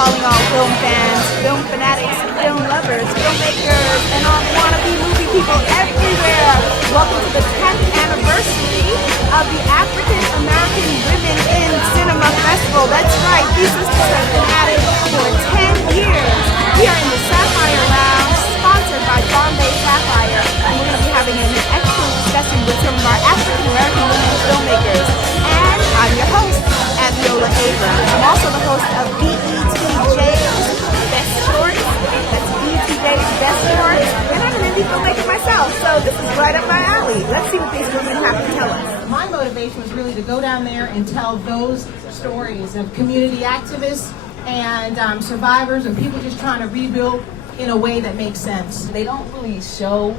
calling all film fans, film fanatics, film lovers, filmmakers, and all wannabe movie people everywhere. Welcome to the 10th anniversary of the African American Women in Cinema Festival. That's right, these sisters have been at it for 10 years. We are in the Sapphire Lounge, sponsored by Bombay Sapphire, and we're going to be having an excellent discussion with some of our African American women filmmakers. And I'm your host, Abiola Abrams. I'm also the host of BETJ's Best Shorts. That's BETJ's Best Shorts. And I'm an indie filmmaker myself, so this is right up my alley. Let's see what these women have to tell us. My motivation was really to go down there and tell those stories of community activists and survivors and people just trying to rebuild in a way that makes sense. They don't really show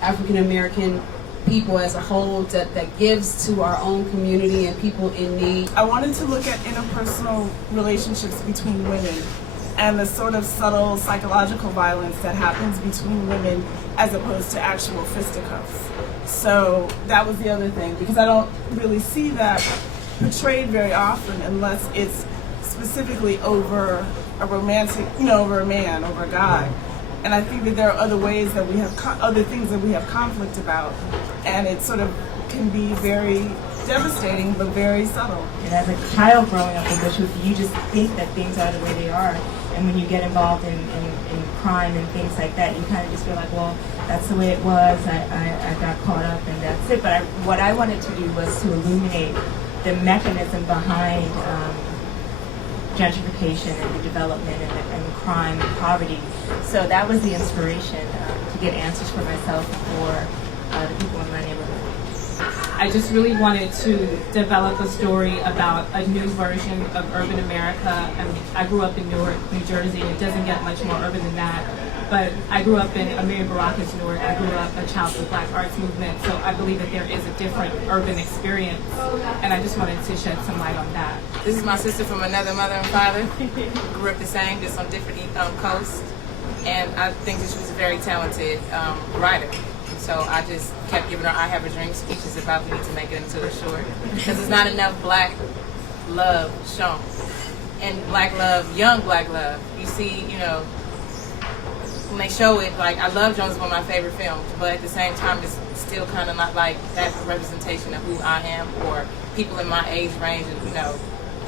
African American people as a whole that gives to our own community and people in need. I wanted to look at interpersonal relationships between women and the sort of subtle psychological violence that happens between women as opposed to actual fisticuffs. So that was the other thing, because I don't really see that portrayed very often unless it's specifically over a romantic, over a man, over a guy. And I think that there are other ways that we have, other things that we have conflict about, and it sort of can be very devastating, but very subtle. And as a child growing up in Bushwick, you just think that things are the way they are. And when you get involved in crime and things like that, you kind of just feel like, well, that's the way it was. I got caught up and that's it. But what I wanted to do was to illuminate the mechanism behind gentrification and the development and crime and poverty. So that was the inspiration to get answers for myself and for the people in my neighborhood. I just really wanted to develop a story about a new version of urban America. I mean, I grew up in Newark, New Jersey. It doesn't get much more urban than that. But I grew up in Amiri Baraka's Newark. I grew up a child of the Black Arts Movement. So I believe that there is a different urban experience. And I just wanted to shed some light on that. This is my sister from another mother and father. Grew up the same, just on different coasts. And I think that she was a very talented writer. So I just kept giving her I Have a Dream speeches about we need to make it into a short. Because there's not enough black love shown. And black love, young black love. You see, when they show it, like, I love Jones, one of my favorite films, but at the same time, it's still kind of not like that representation of who I am or people in my age range and,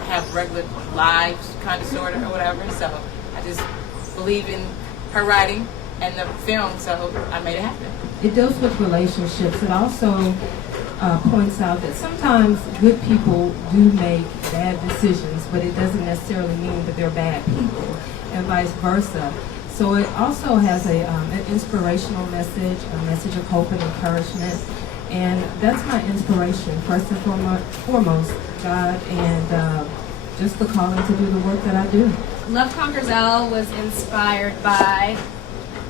have regular lives, kind of, sort of, or whatever. So I just believe in her writing and the film, so I made it happen. It deals with relationships. It also points out that sometimes good people do make bad decisions, but it doesn't necessarily mean that they're bad people, and vice versa. So it also has an inspirational message, a message of hope and encouragement, and that's my inspiration, first and foremost, God, and just the calling to do the work that I do. Love Conquers All was inspired by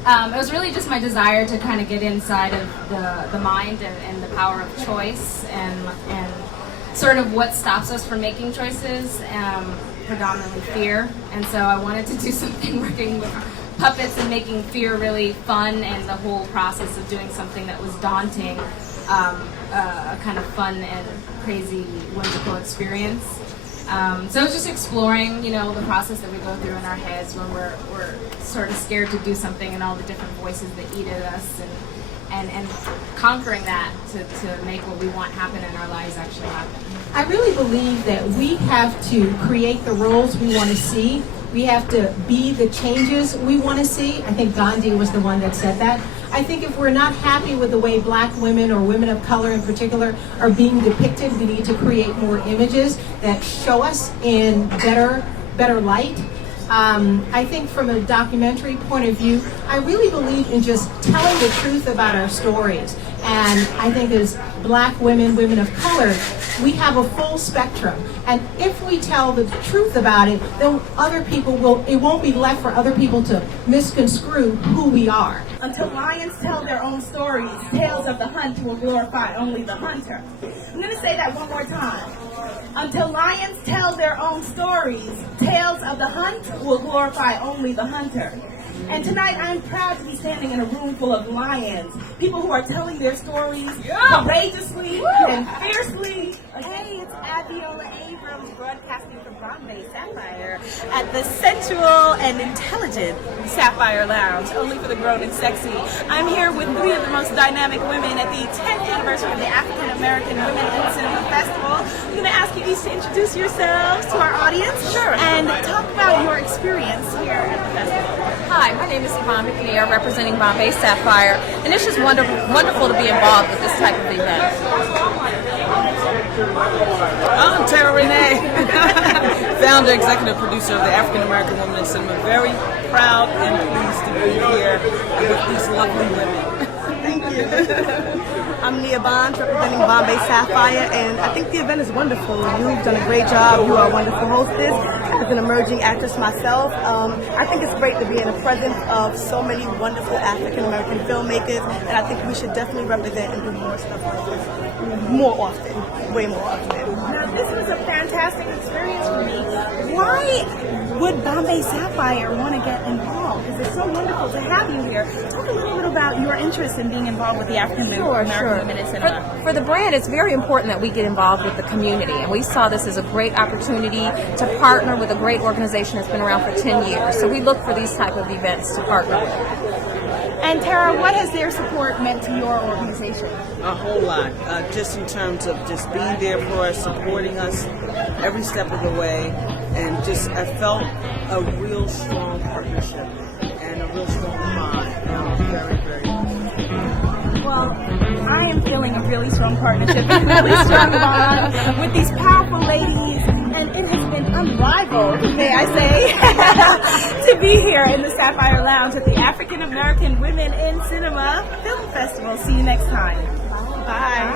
it was really just my desire to kind of get inside of the mind and the power of choice and sort of what stops us from making choices, predominantly fear. And so I wanted to do something working with puppets and making fear really fun, and the whole process of doing something that was daunting, a kind of fun and crazy, whimsical experience. So it's just exploring, the process that we go through in our heads when we're sort of scared to do something, and all the different voices that eat at us, and conquering that to make what we want happen in our lives actually happen. I really believe that we have to create the roles we want to see. We have to be the changes we want to see. I think Gandhi was the one that said that. I think if we're not happy with the way black women or women of color in particular are being depicted, we need to create more images that show us in better light. I think from a documentary point of view, I really believe in just telling the truth about our stories. And I think as black women, women of color, we have a full spectrum. And if we tell the truth about it, then it won't be left for other people to misconstrue who we are. Until lions tell their own stories, tales of the hunt will glorify only the hunter. I'm going to say that one more time. Until lions tell their own stories, tales of the hunt will glorify only the hunter. And tonight I'm proud to be standing in a room full of lions, people who are telling their stories courageously and fiercely. Hey, it's Abiola Abrams broadcasting from Bombay Sapphire at the sensual and intelligent Sapphire Lounge, only for the grown and sexy. I'm here with three of the most dynamic women at the 10th anniversary of the African American Women in Cinema Festival. I'm going to ask you each to introduce yourselves to our audience. Sure. And talk about your experience here at the festival. Hi, my name is Yvonne McNair, representing Bombay Sapphire, and it's just wonderful to be involved with this type of event. I'm Terra Renee, founder, executive producer of the African American Women in Cinema. Very proud and pleased to be here with these lovely women. Thank you. I'm Nia Bonds, representing Bombay Sapphire, and I think the event is wonderful. You've done a great job. You are a wonderful hostess. As an emerging actress myself, I think it's great to be in the presence of so many wonderful African American filmmakers, and I think we should definitely represent and do more stuff like this more often, way more often. Now, this was a fantastic experience for me. Why would Bombay Sapphire want to get involved? Because it's so wonderful to have you here. Talk a little bit about your interest in being involved with the African American Women in Cinema. For the brand, it's very important that we get involved with the community, and we saw this as a great opportunity to partner with a great organization that's been around for 10 years. So we look for these type of events to partner with. And Tara, what has their support meant to your organization? A whole lot, just in terms of just being there for us, supporting us every step of the way, and just I felt a real strong partnership and a real strong bond. And I'm very, very Well, I am feeling a really strong partnership and a really strong bond with these powerful ladies, and it has been unrivaled, may I say, to be here in the Sapphire Lounge at the African American Women in Cinema Film Festival. See you next time. Bye.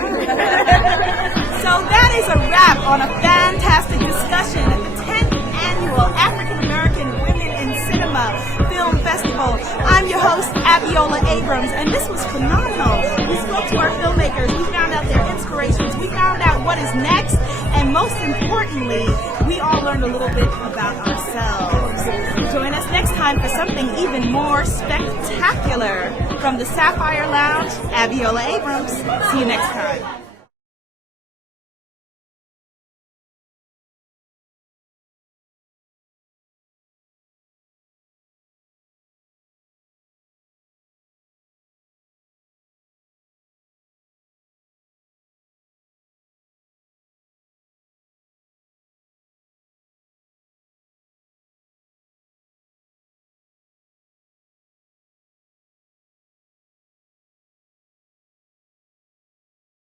So that is a wrap on a fantastic discussion at the 10th annual African American Women in Cinema Film Festival. I'm your host, Abiola Abrams, and this was phenomenal. We spoke to our filmmakers, we found out their inspirations, we found out what is next, and most importantly, we all learned a little bit about ourselves. Join us next time for something even more spectacular. From the Sapphire Lounge, Abiola Abrams. See you next time.